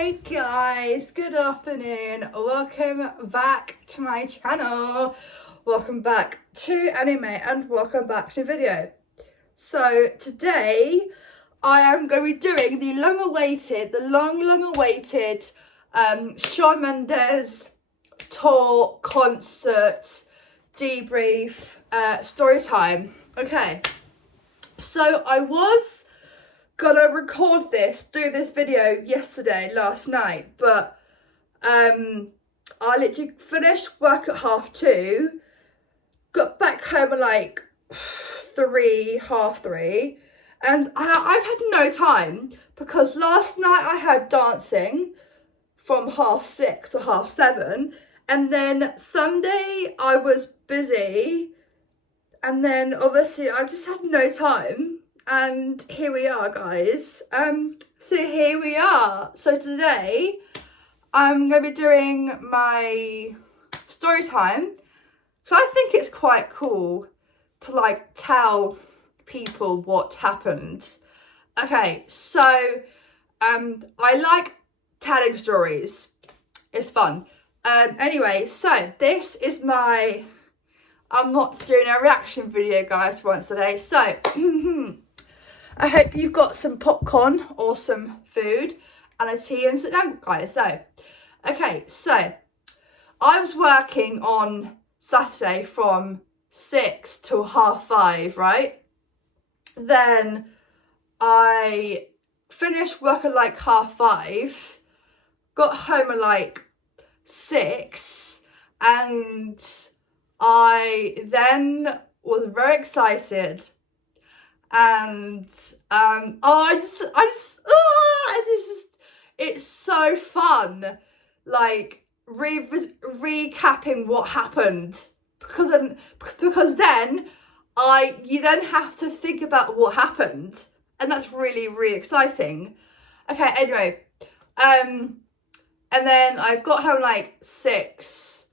Hi guys, good afternoon. Welcome back to my channel. Welcome back to anime and welcome back to video. So today I am going to be doing the long-awaited Shawn Mendes tour concert debrief story time. Okay, so I was gonna do this video last night, but I literally finished work at 2:30, got back home at like 3:30, and I've had no time because last night I had dancing from 6:30 to 7:30, and then Sunday I was busy, and then obviously I just had no time. And here we are, guys. So here we are. So today I'm going to be doing my story time, because I think it's quite cool to like tell people what happened. Okay, so I like telling stories. It's fun. Anyway, so this is I'm not doing a reaction video, guys, for once today. So I hope you've got some popcorn or some food and a tea and sit down, guys. So, okay, so I was working on Saturday from 6 till 5:30, right? Then I finished work at like 5:30, got home at like 6, and I then was very excited. And it's so fun, like recapping what happened, because then you then have to think about what happened, and that's really exciting. Okay, anyway, and then I got home like 6,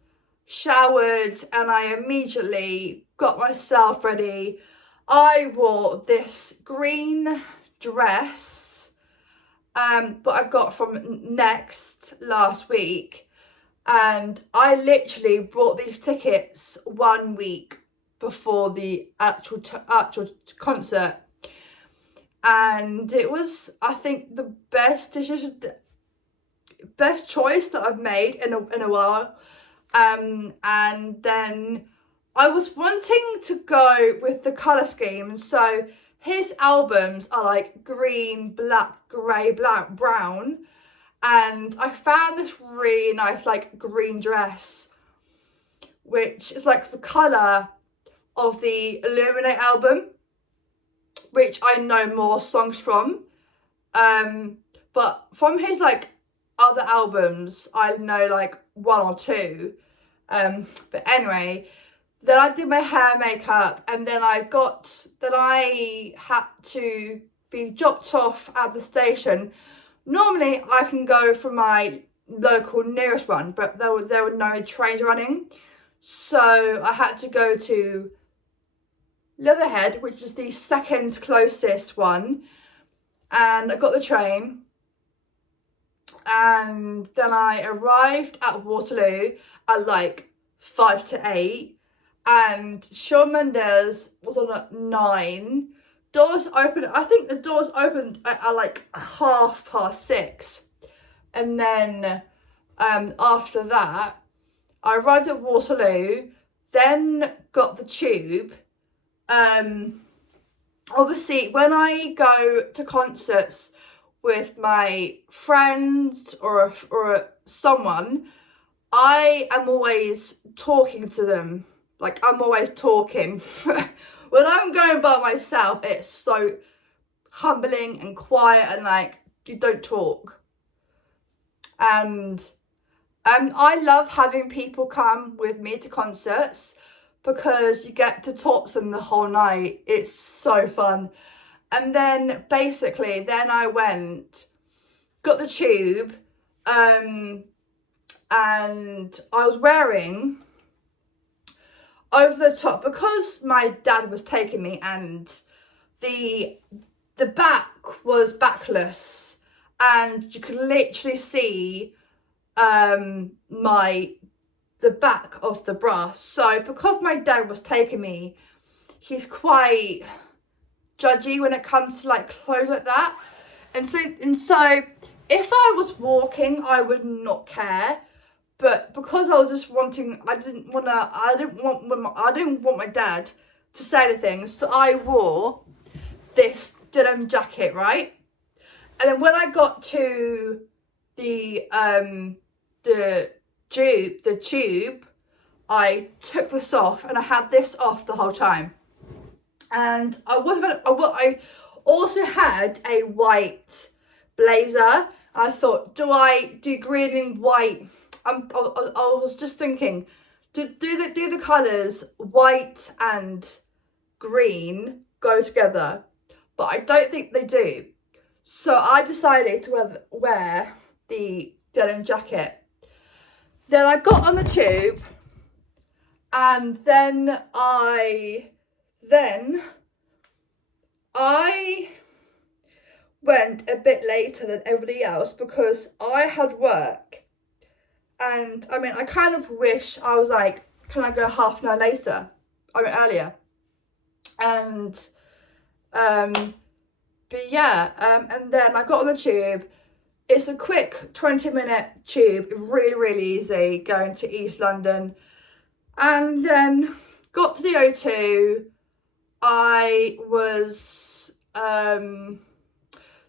showered, and I immediately got myself ready. I wore this green dress, but I got from Next last week, and I literally bought these tickets 1 week before the actual concert, and it was, I think, the best choice that I've made in a while. And then I was wanting to go with the colour scheme. So his albums are like green, black, grey, black, brown. And I found this really nice like green dress, which is like the colour of the Illuminate album, which I know more songs from. But from his like other albums, I know like 1 or 2. But anyway, then I did my hair, makeup, and then I had to be dropped off at the station. Normally I can go for my local nearest one, but there were no trains running, so I had to go to Leatherhead, which is the second closest one, and I got the train. And then I arrived at Waterloo at like 5 to 8. And Shawn Mendes was on at 9. Doors opened, I think the doors opened at like 6:30. And then after that, I arrived at Waterloo, then got the tube. Obviously, when I go to concerts with my friends or someone, I am always talking to them. Like, I'm always talking. When I'm going by myself, it's so humbling and quiet, and like, you don't talk. And I love having people come with me to concerts, because you get to talk to them the whole night. It's so fun. And then basically, then I got the tube, and I was wearing over the top, because my dad was taking me, and the back was backless, and you can literally see the back of the bra. So because my dad was taking me, he's quite judgy when it comes to like clothes like that, and so if I was walking, I would not care. But because I was just wanting, I didn't want my dad to say anything, so I wore this denim jacket, right? And then when I got to the tube, I took this off, and I had this off the whole time. And I also had a white blazer. I thought, do I do green and white? I was just thinking, do the colours white and green go together? But I don't think they do. So I decided to wear the denim jacket. Then I got on the tube, and then I went a bit later than everybody else because I had work. And I mean, I kind of wish I was like, can I go half an hour later? I mean, earlier. And but yeah, and then I got on the tube. It's a quick 20-minute tube, really, really easy, going to East London. And then got to the O2. I was,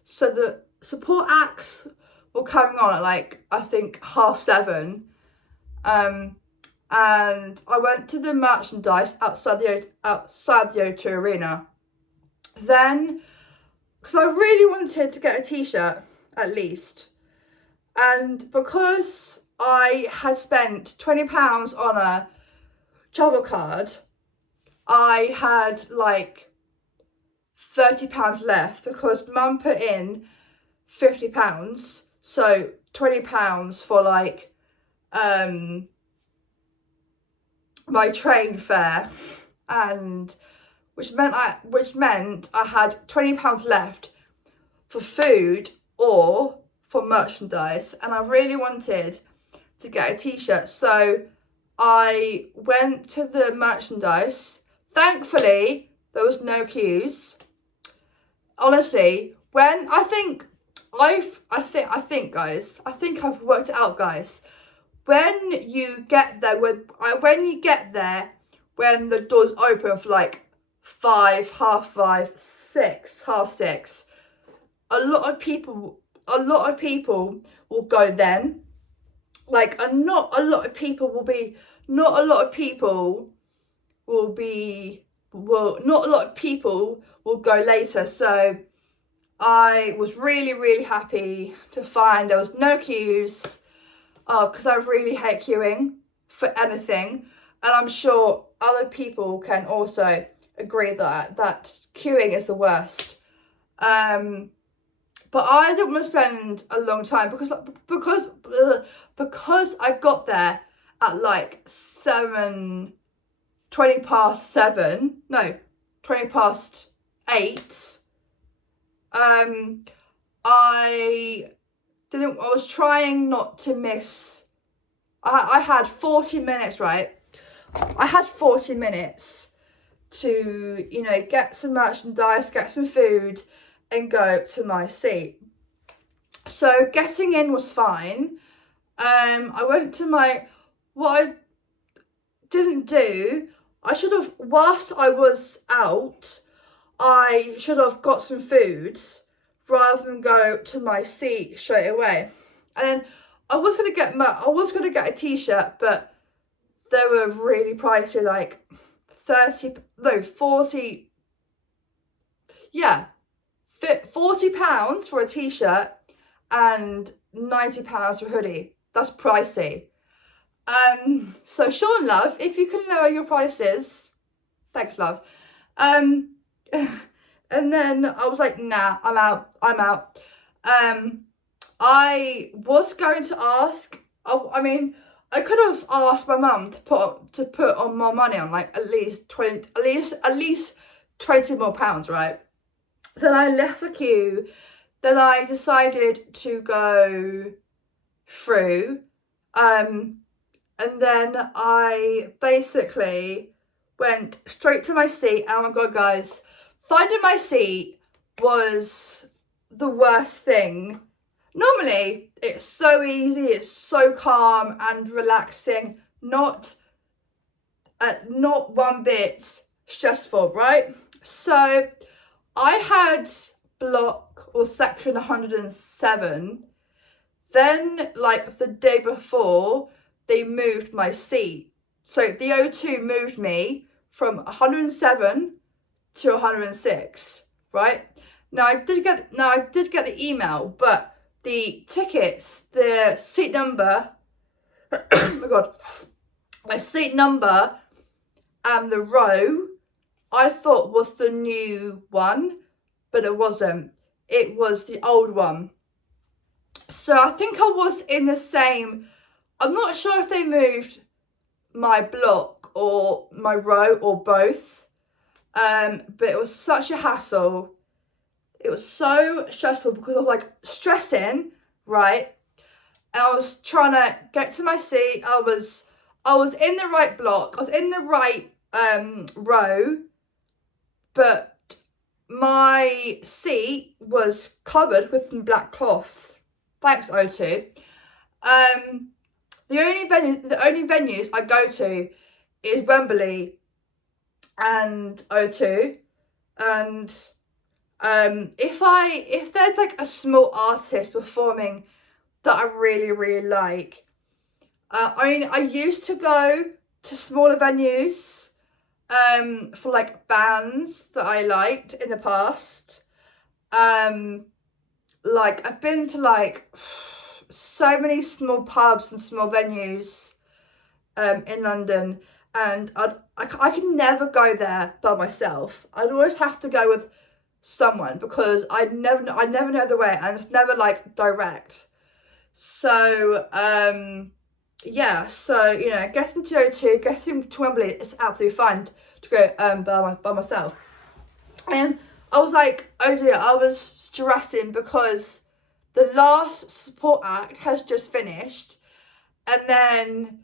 so the support acts were coming on at like, I think 7:30. And I went to the merchandise outside the O2 Arena. Then, because I really wanted to get a t-shirt, at least. And because I had spent £20 on a travel card, I had like £30 left because Mum put in £50, so £20 for like my train fare, and which meant I had £20 left for food or for merchandise, and I really wanted to get a t-shirt, so I went to the merchandise. Thankfully, there was no queues. Honestly, when I think guys, I think I've worked it out, guys. When you get there, when the doors open for like 5, 5:30, 6, 6:30, a lot of people will go then. Like, not a lot of people will go later. So I was really, really happy to find there was no queues, because I really hate queuing for anything, and I'm sure other people can also agree that queuing is the worst. But I didn't want to spend a long time because I got there at like 20 past 7. No, 20 past 8. I was trying not to miss. I had 40 minutes, right? I had 40 minutes to, get some merchandise, get some food, and go to my seat. So getting in was fine. I went to what I didn't do, I should have, whilst I was out, I should have got some food rather than go to my seat straight away. And then I was gonna get a t-shirt, but they were really pricey, like 40. Yeah, £40 for a t-shirt and £90 for a hoodie. That's pricey. So Shawn, love, if you can lower your prices, thanks, love. And then I was like, nah, I'm out. I was going to ask. I mean, I could have asked my mum to put on more money on, like at least 20 more pounds, right? Then I left the queue then I decided to go through, and then I basically went straight to my seat. Oh my god, guys, finding my seat was the worst thing. Normally it's so easy, it's so calm and relaxing, not one bit stressful, right? So I had block or section 107. Then, like the day before, they moved my seat. So the O2 moved me from 107 to 106, right? Now I did get the email, but the tickets, the seat number, oh my god, my seat number and the row, I thought was the new one, but it wasn't. It was the old one. So I think I was in the same, I'm not sure if they moved my block or my row or both, but it was such a hassle. It was so stressful because I was like stressing, right? And I was trying to get to my seat. I was in the right block, I was in the right row, but my seat was covered with some black cloth. Thanks, O2. The only venues I go to is Wembley and O2, and if there's like a small artist performing that I really like, I used to go to smaller venues for like bands that I liked in the past. Like I've been to like so many small pubs and small venues in London, and I could never go there by myself. I'd always have to go with someone because I never know the way, and it's never like direct. So yeah, so you know, getting to O2, getting to Wembley, it's absolutely fine to go by myself. And I was like, oh dear, I was stressing because the last support act has just finished, and then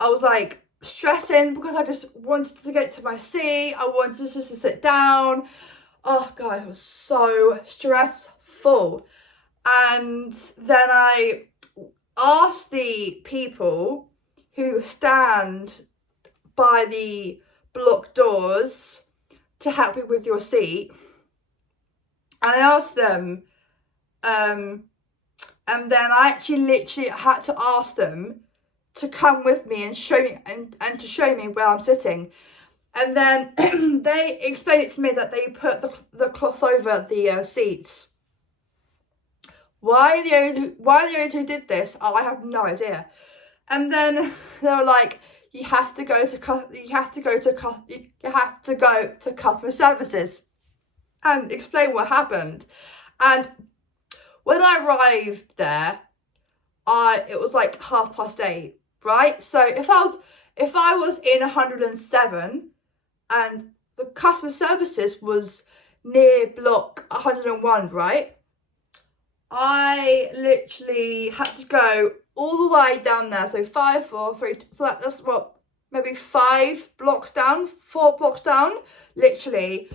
I was like stressing because I just wanted to get to my seat. I wanted just to sit down. Oh god, it was so stressful. And then I asked the people who stand by the block doors to help you with your seat, and I asked them, and then I actually literally had to ask them to come with me and show me and to show me where I'm sitting. And then they explained it to me that they put the cloth over the seats. Why the only two did this, I have no idea. And then they were like, you have to go to customer services and explain what happened. And when I arrived there, it was like 8:30, right? So if I was in 107 and the customer services was near block 101, right? I literally had to go all the way down there. So 5, 4, 3, so that's what, maybe 4 blocks down, literally.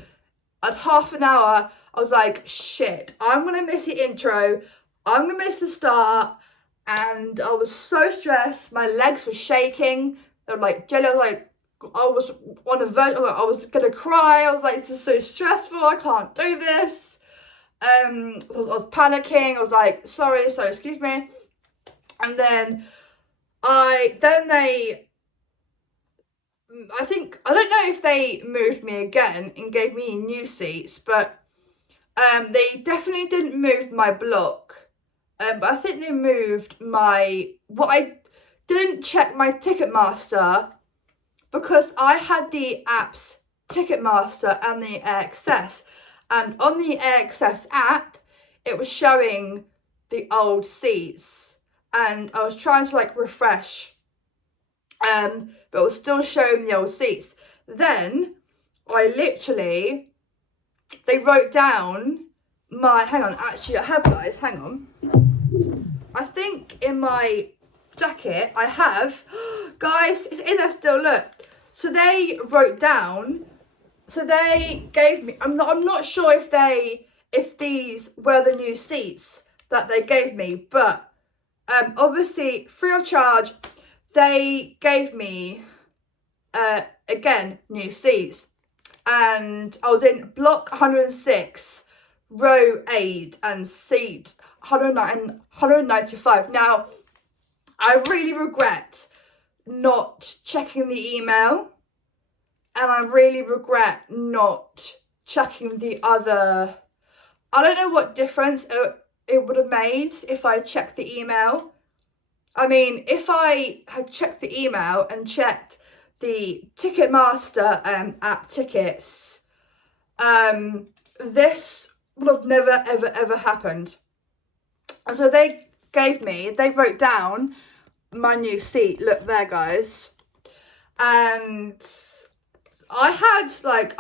At half an hour, I was like, shit, I'm gonna miss the intro, I'm gonna miss the start. And I was so stressed, my legs were shaking, they were like jelly, I was on the verge, I was gonna cry. I was like, this is so stressful, I can't do this. I was panicking, I was like, sorry, excuse me. And then I don't know if they moved me again and gave me new seats, but they definitely didn't move my block. But I think they moved I didn't check my Ticketmaster because I had the apps Ticketmaster and the AXS, and on the AXS app it was showing the old seats, and I was trying to like refresh, but it was still showing the old seats. Then they wrote down hang on, actually I have, guys, hang on. I think in my jacket I have, guys, it's in there still, look. So they wrote down, so they gave me, I'm not sure if these were the new seats that they gave me, but obviously free of charge, they gave me, again, new seats. And I was in block 106, row 8 and seat 195. Now, I really regret not checking the email, and I really regret not checking the other. I don't know what difference it would have made if I checked the email. I mean, if I had checked the email and checked the Ticketmaster app tickets, this would have never, ever happened. And so they wrote down my new seat. Look there, guys. And I was like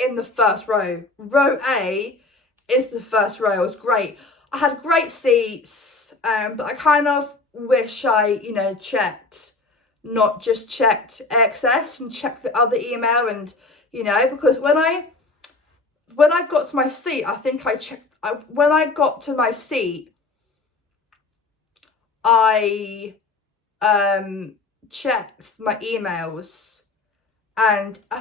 in the first row. Row A is the first row. It was great. I had great seats, but I kind of wish I, not just checked access and checked the other email, and because when I got to my seat, I think when I got to my seat, I checked my emails, and I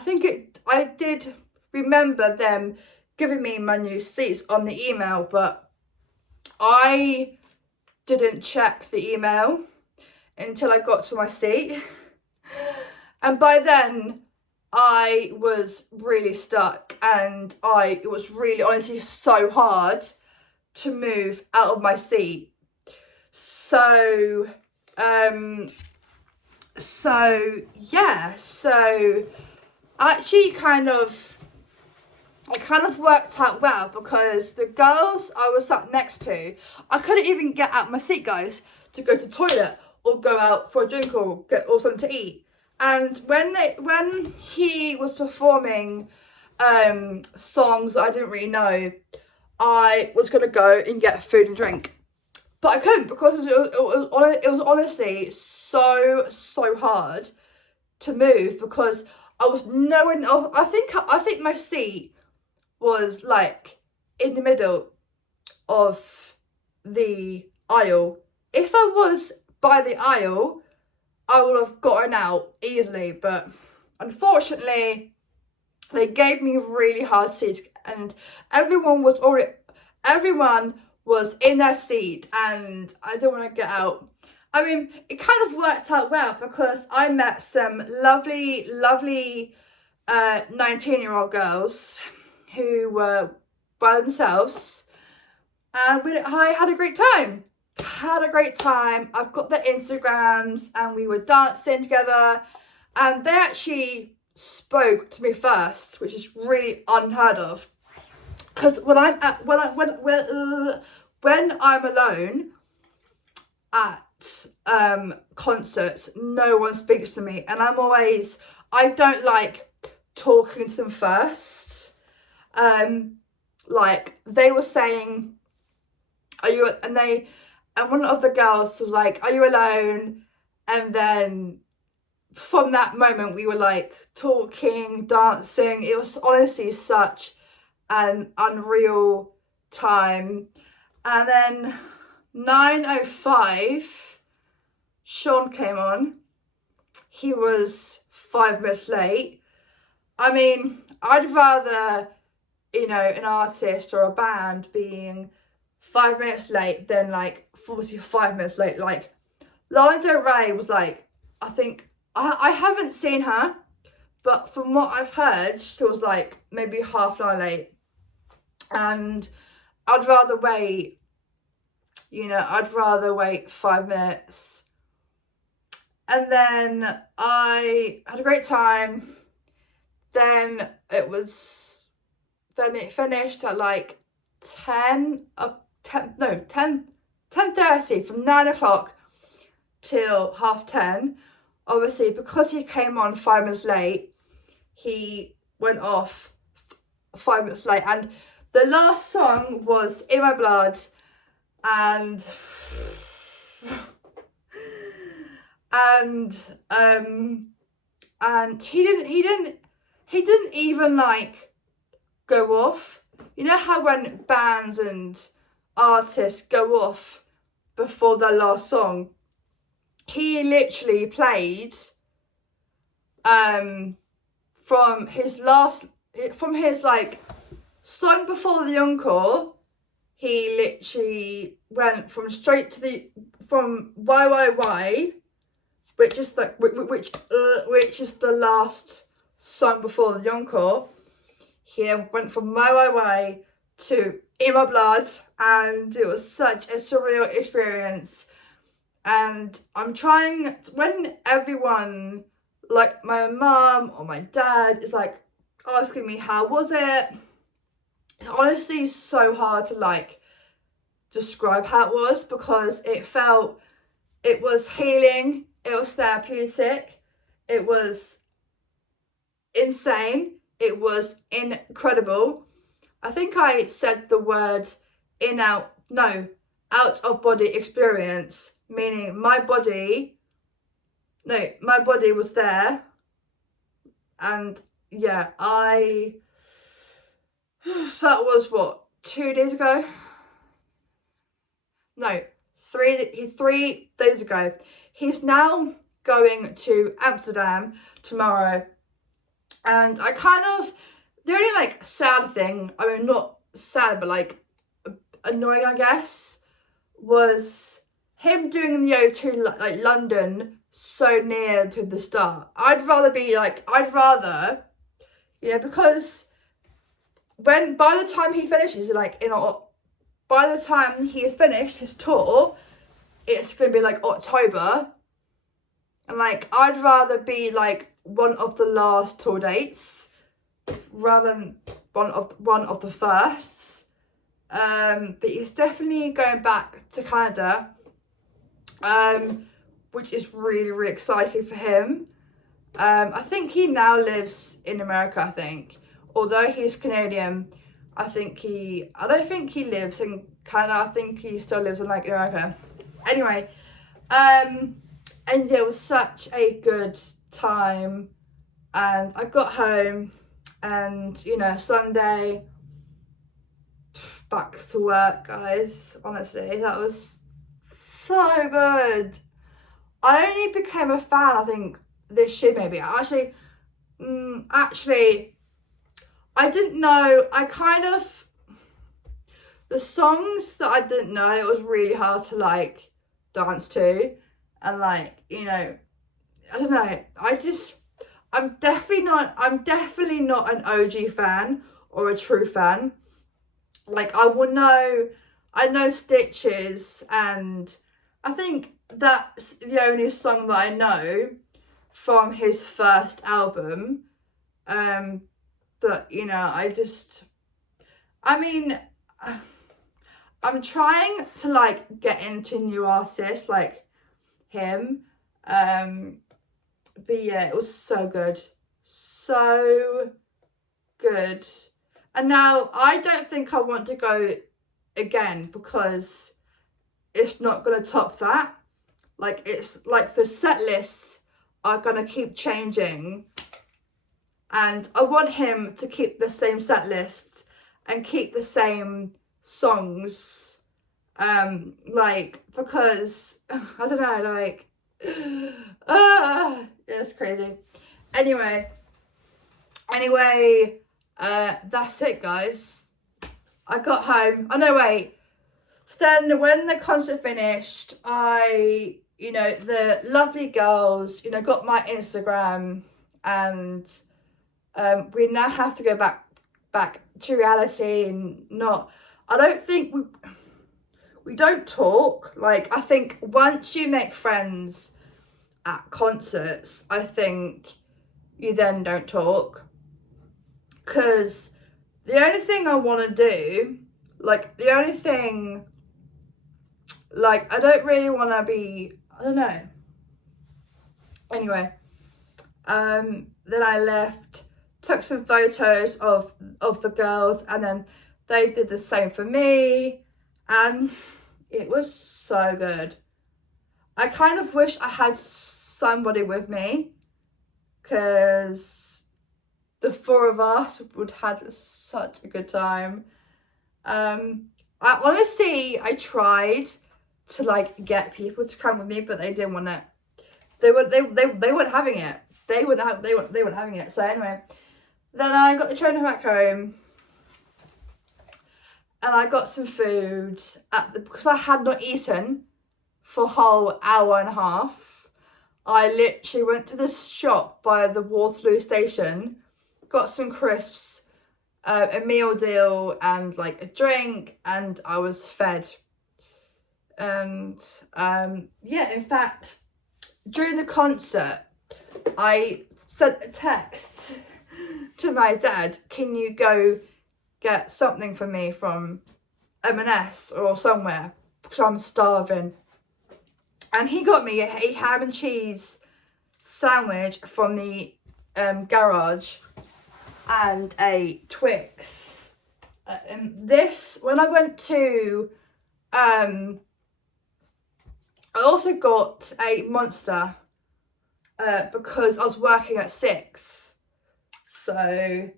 did remember them giving me my new seats on the email, but I didn't check the email until I got to my seat. And by then I was really stuck, and it was really honestly so hard to move out of my seat. So actually it kind of worked out well, because the girls I was sat next to, I couldn't even get out my seat, guys, to go to the toilet or go out for a drink or get something to eat. And when he was performing songs that I didn't really know, I was gonna go and get food and drink, but I couldn't, because it was honestly so hard to move, because I was nowhere. I think my seat was like in the middle of the aisle. If I was by the aisle, I would have gotten out easily, but unfortunately they gave me really hard seats, and everyone was in their seat, and I didn't want to get out. I mean, it kind of worked out well, because I met some lovely 19-year-old girls who were by themselves, and I had a great time. I've got their Instagrams, and we were dancing together, and they actually spoke to me first, which is really unheard of, because when I'm alone at concerts, no one speaks to me, and I don't like talking to them first. Like they were saying, and one of the girls was like, "Are you alone?" And then from that moment we were like talking, dancing. It was honestly such an unreal time. And then 9:05, Shawn came on. He was 5 minutes late. I mean, I'd rather, an artist or a band being 5 minutes late than like 45 minutes late. Like Lana Del Rey was like, I think, I haven't seen her, but from what I've heard, she was like maybe half an hour late. And I'd rather wait 5 minutes. And then I had a great time. Then it finished at like 10:30, from 9 o'clock till 10:30. Obviously, because he came on 5 minutes late, he went off 5 minutes late. And the last song was In My Blood, and he didn't even like go off. You know how when bands and artists go off before their last song, he literally played from his like song before the encore. He literally went from YYY, which is the last song before the encore. He went from YYY to In My Blood, and it was such a surreal experience. And I'm trying, when everyone, like my mum or my dad, is like asking me how was it, it's honestly so hard to like describe how it was, because it was healing, it was therapeutic, it was insane, it was incredible. I think I said the word out of body experience, meaning my body was there. And yeah, that was what, 2 days ago? No, 3 days ago. He's now going to Amsterdam tomorrow. And I the only like sad thing, I mean not sad, but like annoying I guess, was him doing the O2 like London so near to the start. I'd rather, because by the time he finishes, by the time he has finished his tour, it's going to be like October. And like, I'd rather be like one of the last tour dates rather than one of the firsts. But he's definitely going back to Canada, which is really, really exciting for him. I think he now lives in America, Although he's Canadian, I don't think he lives in Canada. I think he still lives in like America. Anyway, and it was such a good time. And I got home and, Sunday, back to work, guys. Honestly, that was so good. I only became a fan, I think, this year maybe. Actually, I didn't know. The songs that I didn't know, it was really hard to like dance to. And like, I don't know. I'm definitely not an OG fan or a true fan. Like, I know Stitches, and I think that's the only song that I know from his first album. But I'm trying to like get into new artists like him. But yeah, it was so good. So good. And now I don't think I want to go again, because it's not going to top that. Like, it's like the set lists are going to keep changing. And I want him to keep the same set lists and keep the same songs. Because, I don't know, it's crazy. Anyway, that's it, guys. I got home. Oh, no, wait. So then when the concert finished, the lovely girls, got my Instagram, and we now have to go back to reality, and I don't think we don't talk. Like, I think once you make friends at concerts, I think you then don't talk. Because the only thing I want to do, I don't really want to be, I don't know. Anyway, then I left, took some photos of the girls, and then They did the same for me, and it was so good. I kind of wish I had somebody with me, because the four of us would have had such a good time. I tried to like get people to come with me, but they didn't want it. They weren't having it. They weren't having it. So anyway, then I got the train back home, and I got some food because I had not eaten for a whole hour and a half. I literally went to the shop by the Waterloo station, got some crisps, a meal deal, and like a drink, and I was fed. And yeah, in fact, during the concert, I sent a text to my dad, can you go get something for me from M&S or somewhere, because I'm starving. And he got me a ham and cheese sandwich from the garage and a Twix. And this, when I went to, I also got a Monster because I was working at 6. So,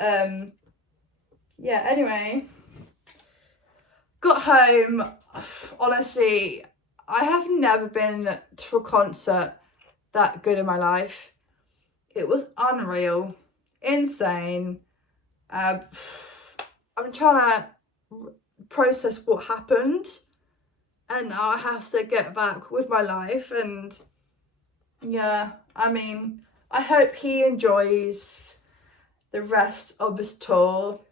yeah, anyway, got home. Honestly, I have never been to a concert that good in my life. It was unreal, insane. I'm trying to process what happened, and now I have to get back with my life. And yeah, I mean, I hope he enjoys the rest of his tour.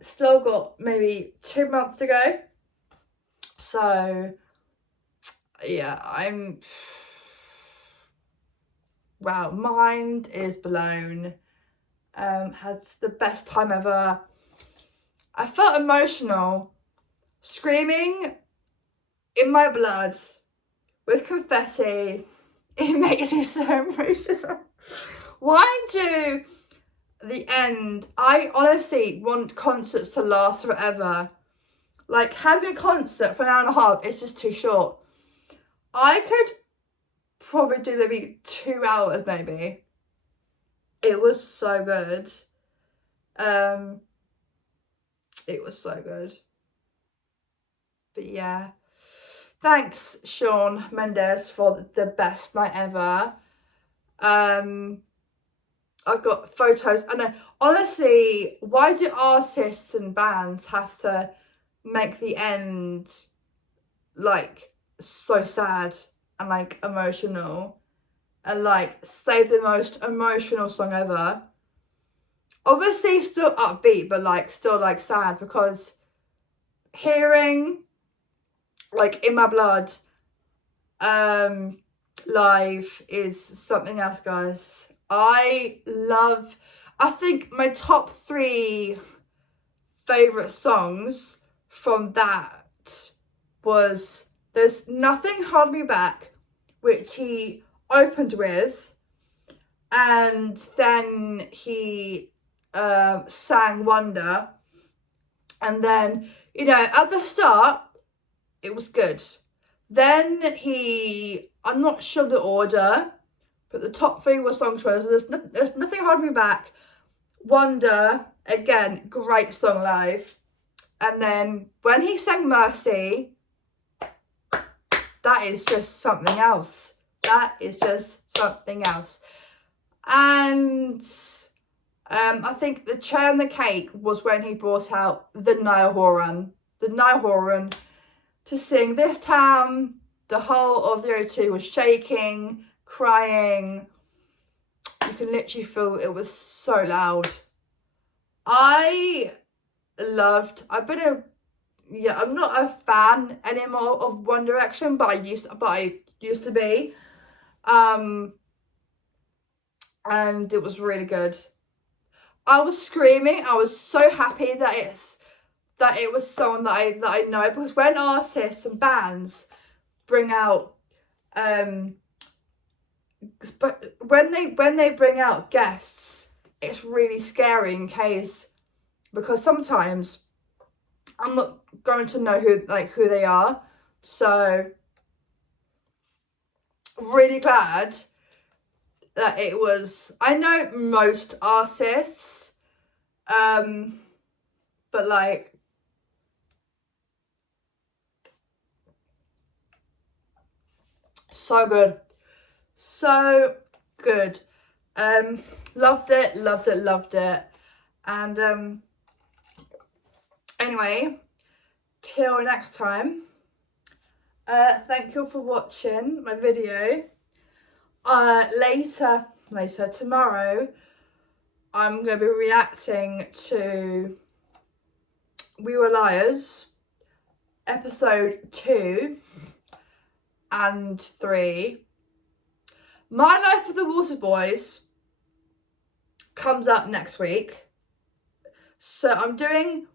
Still got maybe 2 months to go. So yeah, wow, mind is blown. Had the best time ever. I felt emotional, screaming in my blood with confetti. It makes me so emotional. Why do the end? I honestly want concerts to last forever. Like, having a concert for an hour and a half is just too short. I could probably do maybe 2 hours, maybe. It was so good. It was so good. But yeah, thanks Shawn Mendes for the best night ever. I've got photos. I know, honestly, why do artists and bands have to make the end like so sad and like emotional, and like save the most emotional song ever? Obviously still upbeat, but like still like sad, because hearing like In My Blood live is something else, guys. I think my top 3 favourite songs from that was There's Nothing Held Me Back, which he opened with, and then he sang Wonder, and then, you know, at the start it was good. Then I'm not sure the order, but the top 3 were songs were There's Nothing Holding Me Back, Wonder, again, great song live. And then when he sang Mercy, that is just something else. That is just something else. And I think the cherry on the cake was when he brought out the Niall Horan to sing This Town. The whole of the O2 was shaking, crying. You can literally feel it was so loud. I'm not a fan anymore of One Direction, but I used to be. And it was really good. I was screaming. I was so happy that it was someone that I know, because when artists and bands bring out but when they bring out guests, it's really scary because sometimes I'm not going to know who they are. So really glad that it was. I know most artists, but like, so good, so good. Loved it, loved it, loved it. And anyway, till next time. Thank you for watching my video. Later tomorrow, I'm going to be reacting to We Were Liars, episode 2 and 3. My Life with the Water Boys comes up next week. So I'm doing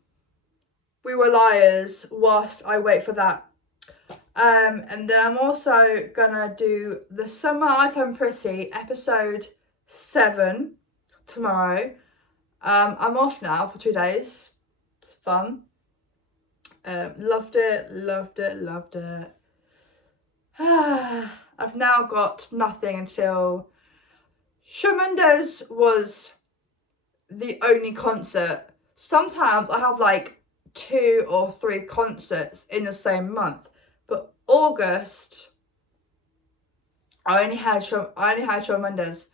We Were Liars whilst I wait for that. And then I'm also gonna do the Summertime Pretty episode 7 tomorrow. I'm off now for 2 days. It's fun. Loved it, loved it, loved it. I've now got nothing until Shawn Mendes was the only concert. Sometimes I have like 2 or 3 concerts in the same month. But August, I only had Shawn Mendes.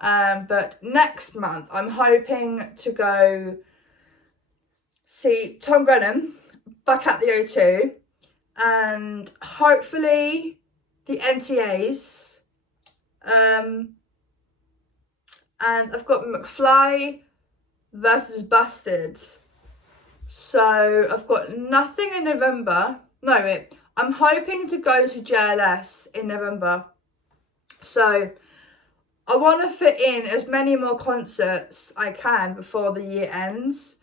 But next month, I'm hoping to go see Tom Grennan back at the O2, and hopefully the NTAs. And I've got McFly versus Busted. So I've got nothing in November. No, I'm hoping to go to JLS in November. So I want to fit in as many more concerts I can before the year ends.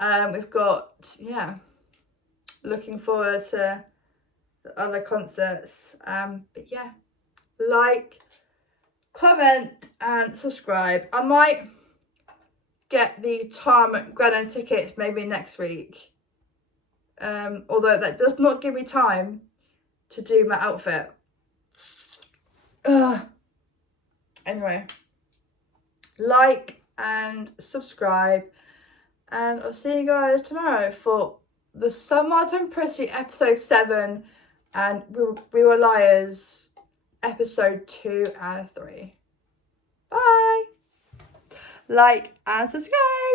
We've got, looking forward to the other concerts. But yeah, like, comment and subscribe. I might get the Tom Grennan tickets maybe next week. Although that does not give me time to do my outfit. Anyway, like and subscribe, and I'll see you guys tomorrow for the Summertime Pretty episode 7 and We Were Liars episode 2 and 3. Bye. Like and subscribe.